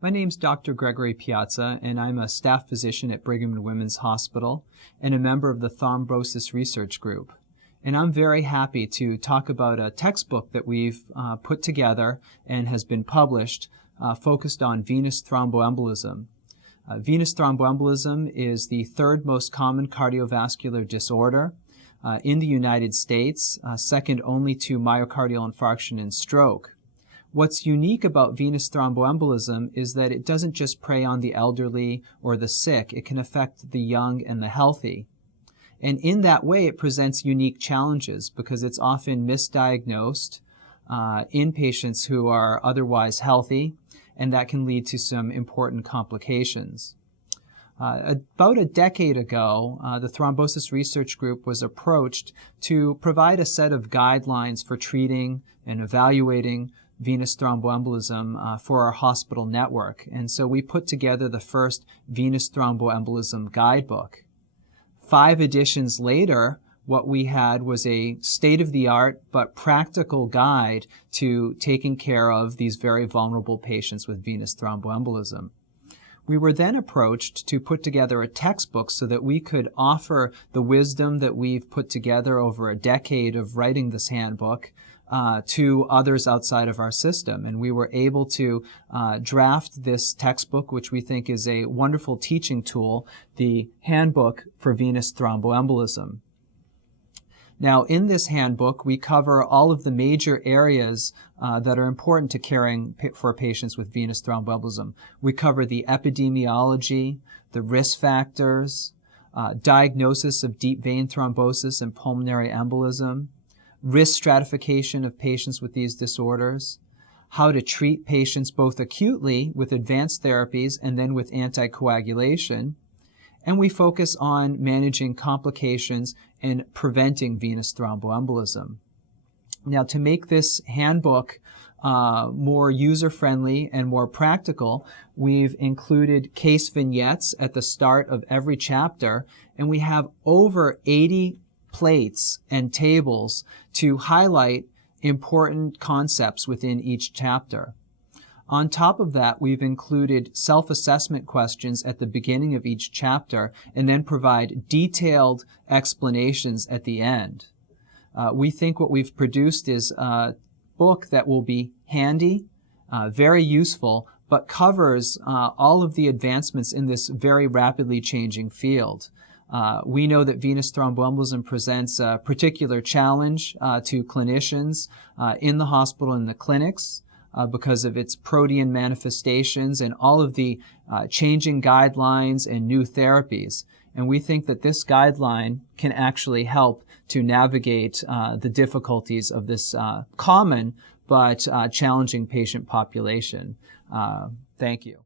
My name's Dr. Gregory Piazza, and I'm a staff physician at Brigham and Women's Hospital and a member of the Thrombosis Research Group. And I'm very happy to talk about a textbook that we've put together and has been published focused on venous thromboembolism. Venous thromboembolism is the third most common cardiovascular disorder in the United States, second only to myocardial infarction and stroke. What's unique about venous thromboembolism is that it doesn't just prey on the elderly or the sick, it can affect the young and the healthy. And in that way, it presents unique challenges because it's often misdiagnosed in patients who are otherwise healthy, and that can lead to some important complications. About a decade ago, the Thrombosis Research Group was approached to provide a set of guidelines for treating and evaluating venous thromboembolism for our hospital network. And so we put together the first venous thromboembolism guidebook. 5 editions later, what we had was a state-of-the-art but practical guide to taking care of these very vulnerable patients with venous thromboembolism. We were then approached to put together a textbook so that we could offer the wisdom that we've put together over a decade of writing this handbook to others outside of our system. And we were able to draft this textbook, which we think is a wonderful teaching tool, the Handbook for Venous Thromboembolism. Now, in this handbook, we cover all of the major areas that are important to caring for patients with venous thromboembolism. We cover the epidemiology, the risk factors, diagnosis of deep vein thrombosis and pulmonary embolism, risk stratification of patients with these disorders, how to treat patients both acutely with advanced therapies and then with anticoagulation, and we focus on managing complications and preventing venous thromboembolism. Now, to make this handbook more user-friendly and more practical, we've included case vignettes at the start of every chapter, and we have over 80 plates and tables to highlight important concepts within each chapter. On top of that, we've included self-assessment questions at the beginning of each chapter and then provide detailed explanations at the end. We think what we've produced is a book that will be handy, very useful, but covers all of the advancements in this very rapidly changing field. We know that venous thromboembolism presents a particular challenge to clinicians in the hospital and the clinics because of its protein manifestations and all of the changing guidelines and new therapies. And we think that this guideline can actually help to navigate the difficulties of this common but challenging patient population. Thank you.